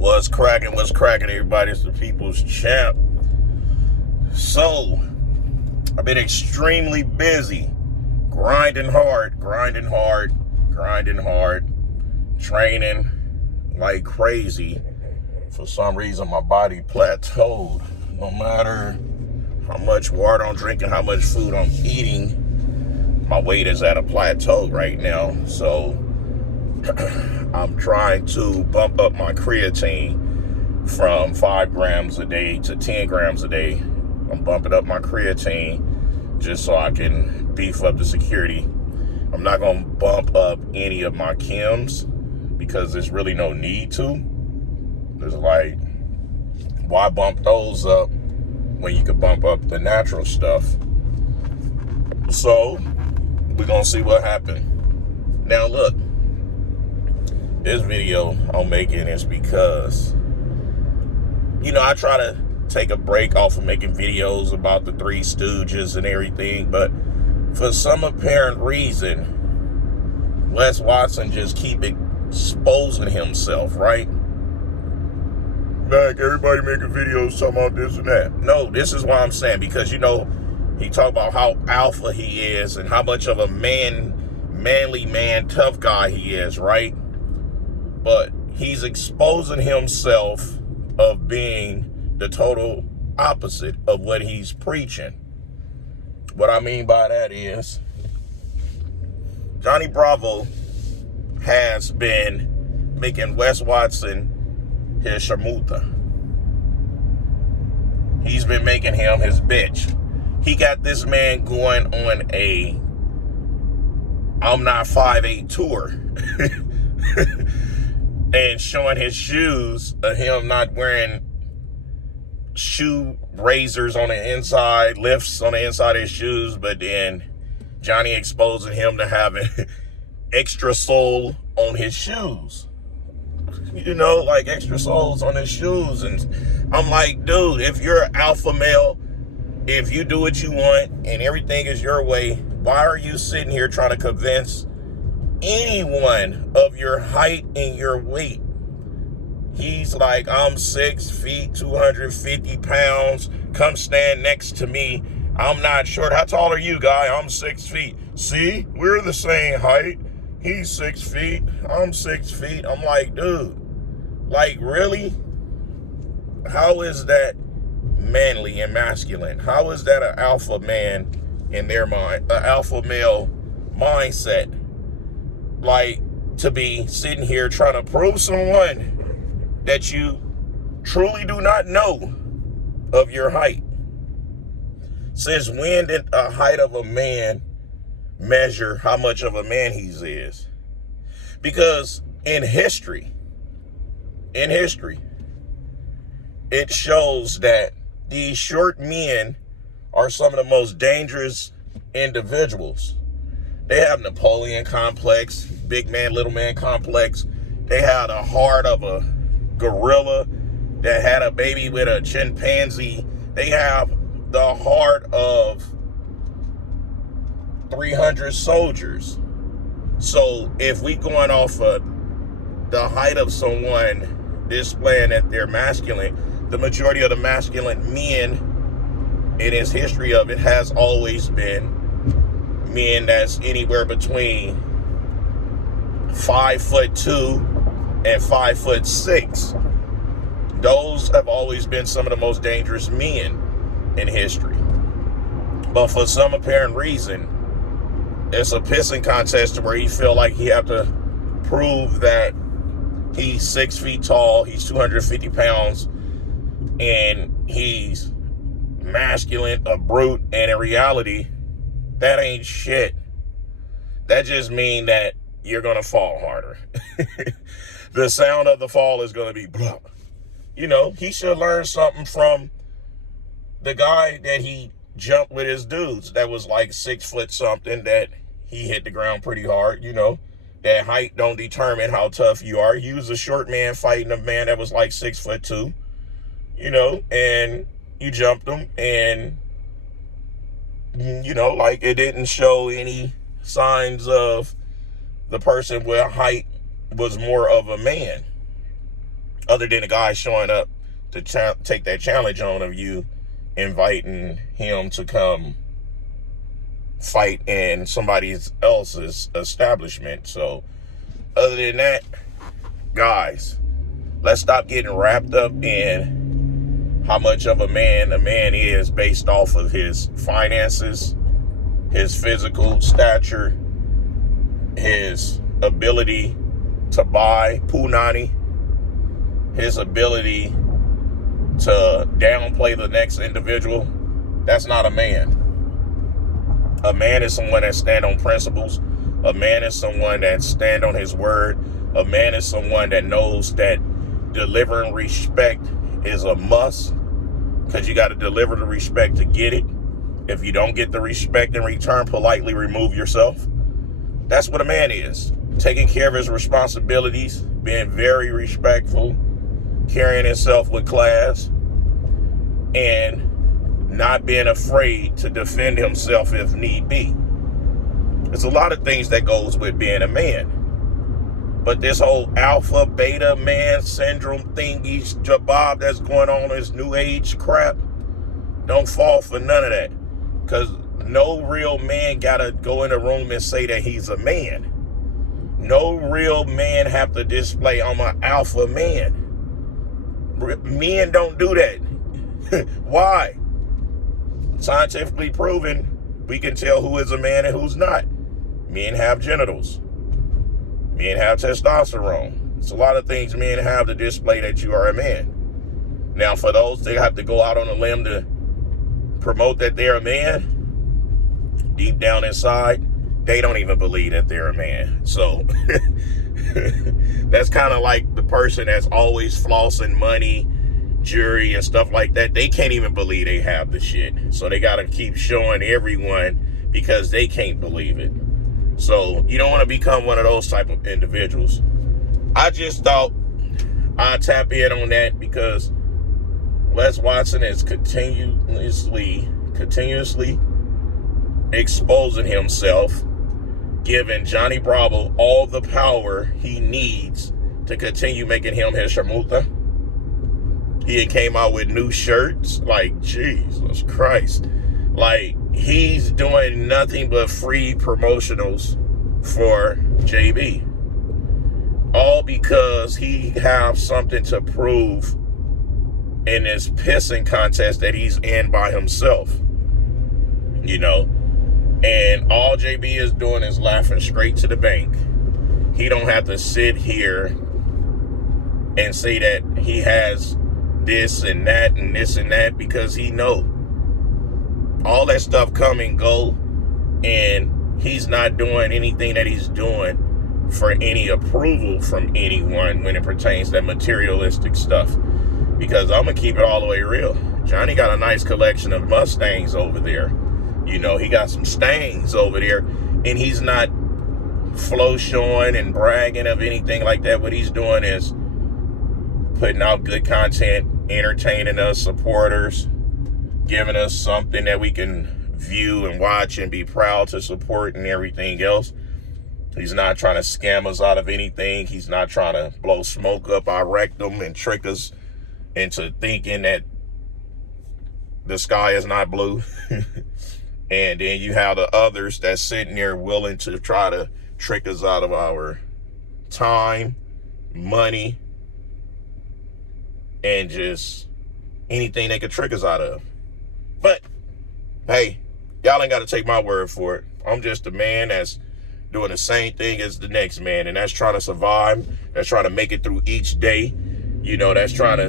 What's cracking, everybody? It's the People's Champ. So, I've been extremely busy, grinding hard, training like crazy. For some reason, my body plateaued. No matter how much water I'm drinking, how much food I'm eating, my weight is at a plateau right now. So, I'm trying to bump up my creatine from 5 grams a day to 10 grams a day. I'm bumping up my creatine just so I can beef up the security. I'm not going to bump up any of my chems because there's really no need to. There's like, why bump those up when you could bump up the natural stuff? So, we're going to see what happens. Now, look. This video I'm making is because, I try to take a break off of making videos about the Three Stooges and everything, but for some apparent reason, Wes Watson just keep exposing himself, right? Like, everybody making videos talking about this and that. No, this is why I'm saying, because, he talk about how alpha he is and how much of a manly man, tough guy he is, right? But he's exposing himself of being the total opposite of what he's preaching. What I mean by that is, Johnny Bravo has been making Wes Watson his sharmuta. He's been making him his bitch. He got this man going on a I'm Not 5'8" tour. And showing his shoes of him not wearing shoe razors on the inside, lifts on the inside of his shoes, but then Johnny exposing him to having extra sole on his shoes. Like extra soles on his shoes. And I'm like, dude, if you're an alpha male, if you do what you want and everything is your way, why are you sitting here trying to convince anyone of your height and your weight? He's like, I'm 6 feet, 250 pounds. Come stand next to me. I'm not short. How tall are you, guy? I'm 6 feet. See, we're the same height. He's 6 feet. I'm 6 feet. I'm like, dude, like, really? How is that manly and masculine? How is that an alpha man in their mind, an alpha male mindset? Like, to be sitting here trying to prove someone that you truly do not know of your height. Since when did a height of a man measure how much of a man he is? Because in history, it shows that these short men are some of the most dangerous individuals. They have Napoleon complex, big man, little man complex. They had a heart of a gorilla that had a baby with a chimpanzee. They have the heart of 300 soldiers. So if we going off of the height of someone displaying that they're masculine, the majority of the masculine men in its history of it has always been men that's anywhere between 5'2" and 5'6". Those have always been some of the most dangerous men in history. But for some apparent reason, it's a pissing contest to where he feel like he have to prove that he's 6 feet tall, he's 250 pounds, and he's masculine, a brute, and in reality, that ain't shit. That just mean that you're going to fall harder. The sound of the fall is going to be blah. He should learn something from the guy that he jumped with his dudes that was like 6 foot something, that he hit the ground pretty hard. That height don't determine how tough you are. He was a short man fighting a man that was like 6'2", and you jumped him, and like it didn't show any signs of the person with height was more of a man. other than the guy showing up to take that challenge on of you inviting him to come fight in somebody else's establishment. So other than that, guys, let's stop getting wrapped up in how much of a man is based off of his finances, his physical stature, his ability to buy punani, his ability to downplay the next individual. That's not a man. A man is someone that stand on principles. A man is someone that stand on his word. A man is someone that knows that delivering respect is a must, because you got to deliver the respect to get it. If you don't get the respect in return, politely remove yourself. That's what a man is. Taking care of his responsibilities, being very respectful, carrying himself with class, and not being afraid to defend himself if need be. There's a lot of things that goes with being a man. But this whole alpha, beta man syndrome thingy, jabab that's going on, this new age crap, don't fall for none of that. Because no real man got to go in a room and say that he's a man. No real man have to display, I'm an alpha man. Men don't do that. Why? Scientifically proven, we can tell who is a man and who's not. Men have genitals. Men have testosterone. It's a lot of things men have to display that you are a man. Now, for those that have to go out on a limb to promote that they're a man, deep down inside, they don't even believe that they're a man. So that's kind of like the person that's always flossing money, jewelry, and stuff like that. They can't even believe they have the shit. So they got to keep showing everyone because they can't believe it. So you don't want to become one of those type of individuals. I just thought I'd tap in on that because Wes Watson is continuously exposing himself, giving Johnny Bravo all the power he needs to continue making him his shamuta. He came out with new shirts. Like, Jesus Christ. Like, he's doing nothing but free promotionals for JB. All because he has something to prove in this pissing contest that he's in by himself. You know? And all JB is doing is laughing straight to the bank. He don't have to sit here and say that he has this and that and this and that, because he know all that stuff come and go, and he's not doing anything that he's doing for any approval from anyone when it pertains to that materialistic stuff. Because I'm gonna keep it all the way real. Johnny got a nice collection of Mustangs over there. You know, he got some Stangs over there, and he's not flow showing and bragging of anything like that. What he's doing is putting out good content, entertaining us supporters, giving us something that we can view and watch and be proud to support and everything else. He's not trying to scam us out of anything. He's not trying to blow smoke up our rectum and trick us into thinking that the sky is not blue. And then you have the others that's sitting there willing to try to trick us out of our time, money, and just anything they could trick us out of. But, hey, y'all ain't got to take my word for it. I'm just a man that's doing the same thing as the next man, and that's trying to survive, that's trying to make it through each day, you know, that's trying to